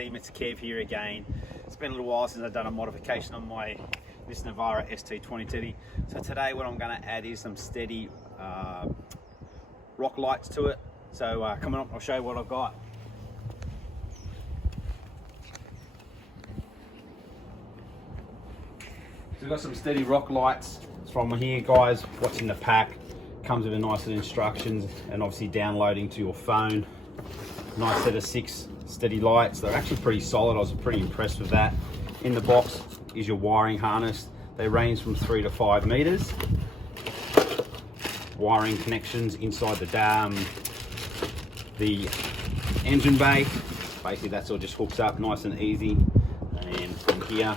team, it's Kev here again. It's been a little while since I've done a modification on my Nissan Navara ST2030. So today what I'm going to add is some STEDI rock lights to it. So coming up, I'll show you what I've got. So we've got some STEDI rock lights from here, guys. What's in the pack comes with a nice little instructions and obviously downloading to your phone. Nice set of 6 STEDI lights. They're actually pretty solid. I was pretty impressed with that. In the box is your wiring harness. They range from 3 to 5 meters. Wiring connections inside the engine bay. Basically that's all just hooks up nice and easy. And from here,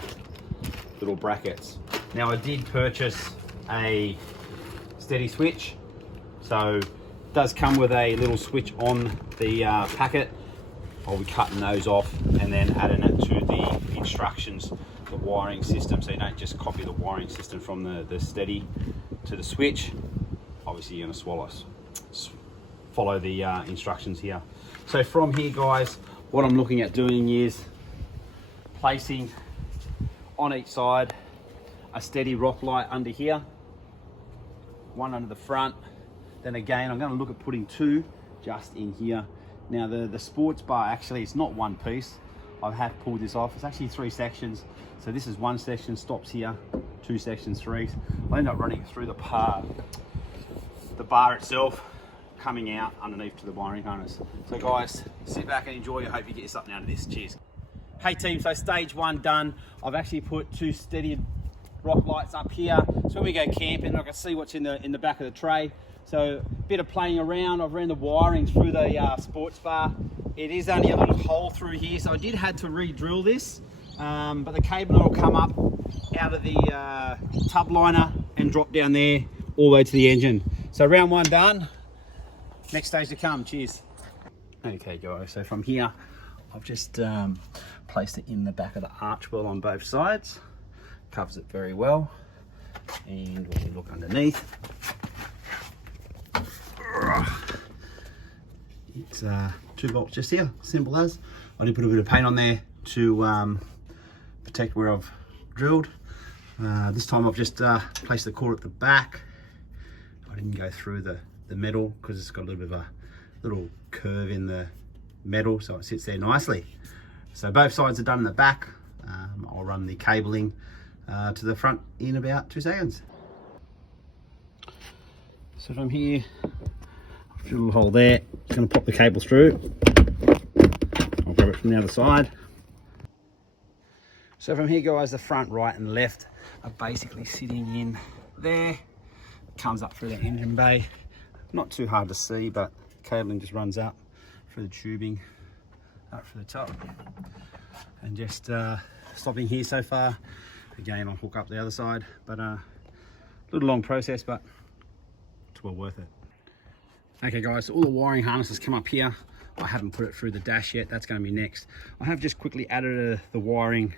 little brackets. Now I did purchase a STEDI switch. So it does come with a little switch on the packet. I'll be cutting those off and then adding it to the instructions, the wiring system, so you don't just copy the wiring system from the STEDI to the switch. Obviously you're going to follow the instructions here. So from here, guys, what I'm looking at doing is placing on each side a STEDI rock light under here, one under the front. Then again, I'm going to look at putting 2 just in here. Now the sports bar, actually it's not one piece. I have pulled this off. It's actually 3 sections. So this is 1 section, stops here, 2 sections, 3. I end up running through the bar itself, coming out underneath to the wiring harness. So guys, sit back and enjoy. I hope you get something out of this. Cheers. Hey team, so stage 1 done. I've actually put 2 STEDI rock lights up here. So when we go camping, I can see what's in the back of the tray. So a bit of playing around. I've ran the wiring through the sports bar. It is only a little hole through here, so I did had to re-drill this, but the cable will come up out of the tub liner and drop down there all the way to the engine. So round 1 done. Next stage to come. Cheers. Okay guys, so from here I've just placed it in the back of the arch well on both sides. Covers it very well. And when we look underneath, it's 2 bolts just here, simple as. I did put a bit of paint on there to protect where I've drilled. This time I've just placed the core at the back. I didn't go through the metal because it's got a little bit of a little curve in the metal, so it sits there nicely. So both sides are done in the back. I'll run the cabling to the front in about 2 seconds. So from here, I've drilled a little hole there. Just going to pop the cable through. I'll grab it from the other side. So from here, guys, the front, right and left are basically sitting in there. It comes up through the engine bay. Not too hard to see, but cabling just runs up through the tubing, up through the top. And just stopping here so far. Again, I'll hook up the other side, but a little long process, but it's well worth it. Okay guys, so all the wiring harnesses come up here. I haven't put it through the dash yet. That's going to be next. I have just quickly added the wiring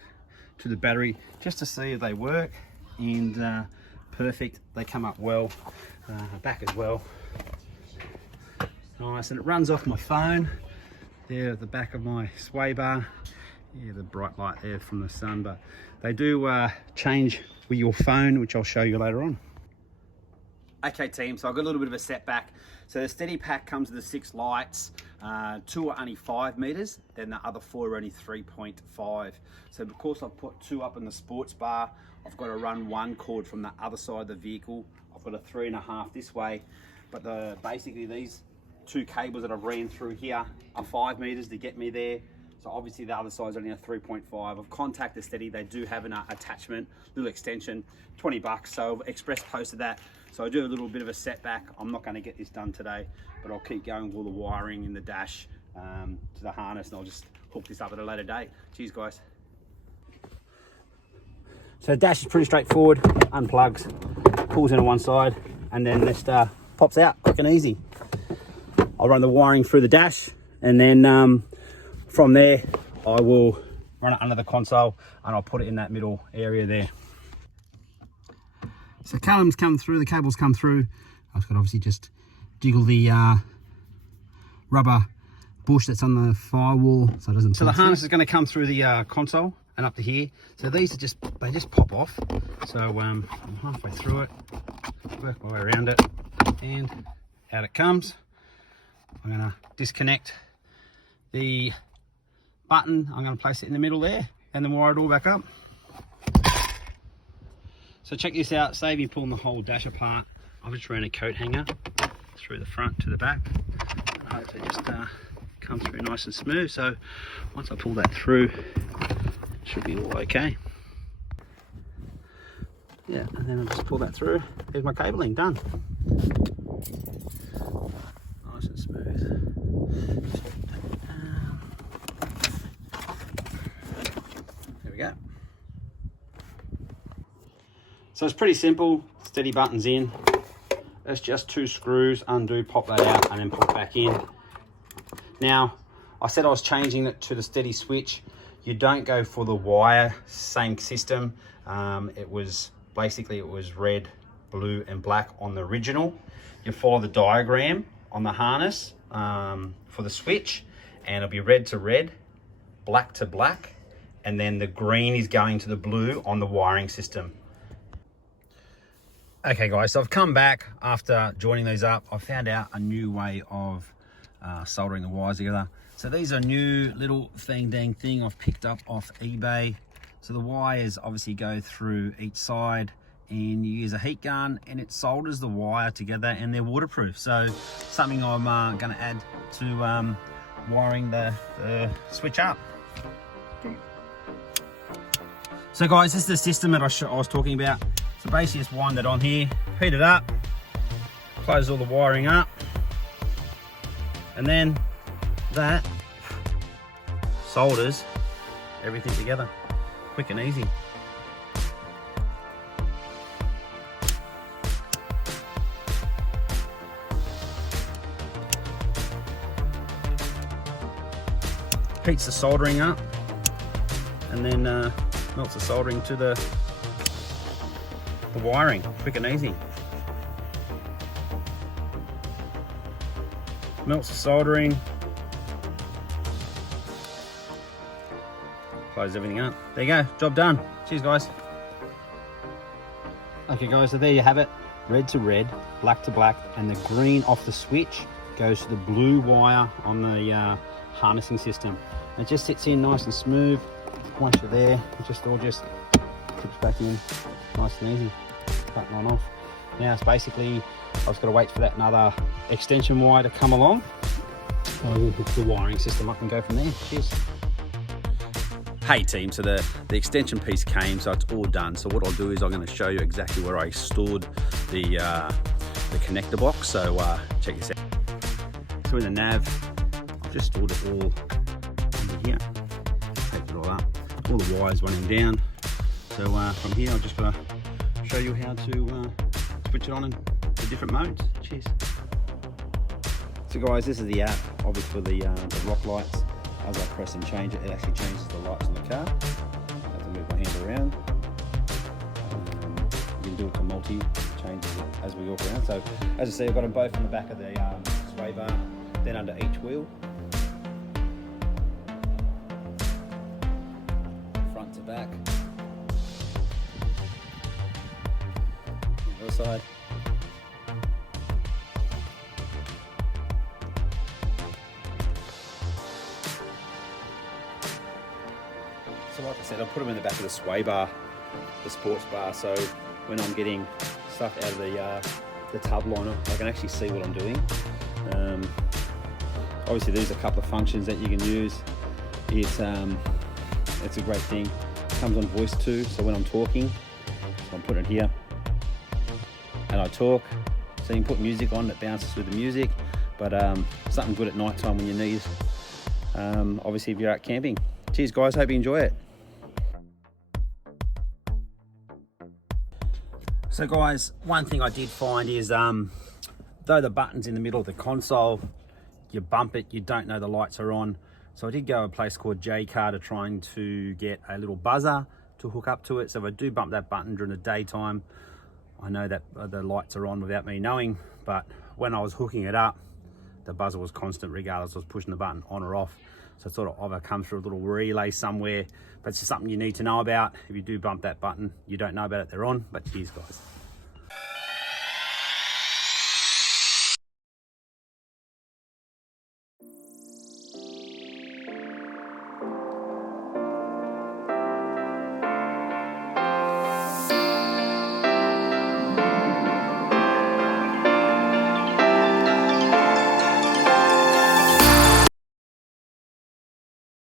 to the battery just to see if they work, and perfect. They come up well, back as well. Nice, and it runs off my phone there at the back of my sway bar. Yeah, the bright light there from the sun, but they do change with your phone, which I'll show you later on. Okay team, so I've got a little bit of a setback. So the STEDI pack comes with the 6 lights. 2 are only 5 meters, then the other 4 are only 3.5. So because I've put 2 up in the sports bar, I've got to run 1 cord from the other side of the vehicle. I've got a 3.5 this way, but basically these 2 cables that I've ran through here are 5 meters to get me there. So obviously the other side's only a 3.5. I've contacted STEDI. They do have an attachment, little extension, 20 bucks. So I've express posted that. So I do a little bit of a setback. I'm not going to get this done today, but I'll keep going with all the wiring in the dash to the harness, and I'll just hook this up at a later date. Cheers guys. So the dash is pretty straightforward. Unplugs, pulls in on one side, and then this pops out quick and easy. I'll run the wiring through the dash, and then from there I will run it under the console, and I'll put it in that middle area there. So columns come through, the cables come through. I've got to obviously just jiggle the rubber bush that's on the firewall, so it doesn't. So the harness is going to come through the console and up to here. So these are just, they just pop off. So I'm halfway through it, work my way around it, and out it comes. I'm going to disconnect the button. I'm going to place it in the middle there, and then wire it all back up. So check this out, save me pulling the whole dash apart. I've just ran a coat hanger through the front to the back. I hope it just comes through nice and smooth. So once I pull that through, it should be all okay. Yeah, and then I'll just pull that through. There's my cabling, done. Nice and smooth. There we go. So it's pretty simple. STEDI buttons in. It's just 2 screws, undo, pop that out, and then put it back in. Now, I said I was changing it to the STEDI switch. You don't go for the wire, same system. It was red, blue, and black on the original. You follow the diagram on the harness for the switch, and it'll be red to red, black to black, and then the green is going to the blue on the wiring system. Okay guys, so I've come back after joining these up. I found out a new way of soldering the wires together. So these are new little thing I've picked up off eBay. So the wires obviously go through each side, and you use a heat gun and it solders the wire together, and they're waterproof. So something I'm going to add to wiring the switch up. So guys, this is the system that I was talking about. So basically just wind that on here, heat it up, close all the wiring up, and then that solders everything together, quick and easy. Heats the soldering up, and then melts the soldering to the wiring, quick and easy. Melts the soldering, close everything up. There you go, job done. Cheers guys. Okay guys, so there you have it. Red to red, black to black, and the green off the switch goes to the blue wire on the harnessing system. It just sits in nice and smooth. Once you're there, it just all just clips back in nice and easy. Cut one off. Now it's basically, I've just got to wait for that another extension wire to come along. I will hook the wiring system up and go from there. Cheers. Hey team, so the extension piece came, so it's all done. So what I'll do is I'm going to show you exactly where I stored the connector box. So check this out. So in the nav, I've just stored it all under here. Take it all up. All the wires running down. So from here, I've just got to show you how to switch it on in the different modes. Cheers. So guys, this is the app, obviously for the rock lights. As I press and change it, it actually changes the lights on the car. I have to move my hand around. You can do it to multi, changes it as we walk around. So as you see, I've got them both on the back of the sway bar, then under each wheel. Front to back. Other side. So like I said, I'll put them in the back of the sway bar, the sports bar, so when I'm getting stuff out of the tub liner, I can actually see what I'm doing. Obviously there's a couple of functions that you can use. It's a great thing. It comes on voice too, so when I'm talking, so I'm putting it here, and I talk, so you can put music on that bounces with the music, but something good at night time when you need, obviously if you're out camping. Cheers guys, hope you enjoy it. So guys, one thing I did find is, though the button's in the middle of the console, you bump it, you don't know the lights are on. So I did go to a place called J-Car to trying to get a little buzzer to hook up to it. So if I do bump that button during the daytime, I know that the lights are on without me knowing. But when I was hooking it up, the buzzer was constant regardless I was pushing the button on or off. So it sort of either comes through a little relay somewhere, but it's just something you need to know about. If you do bump that button, you don't know about it, they're on. But cheers, guys.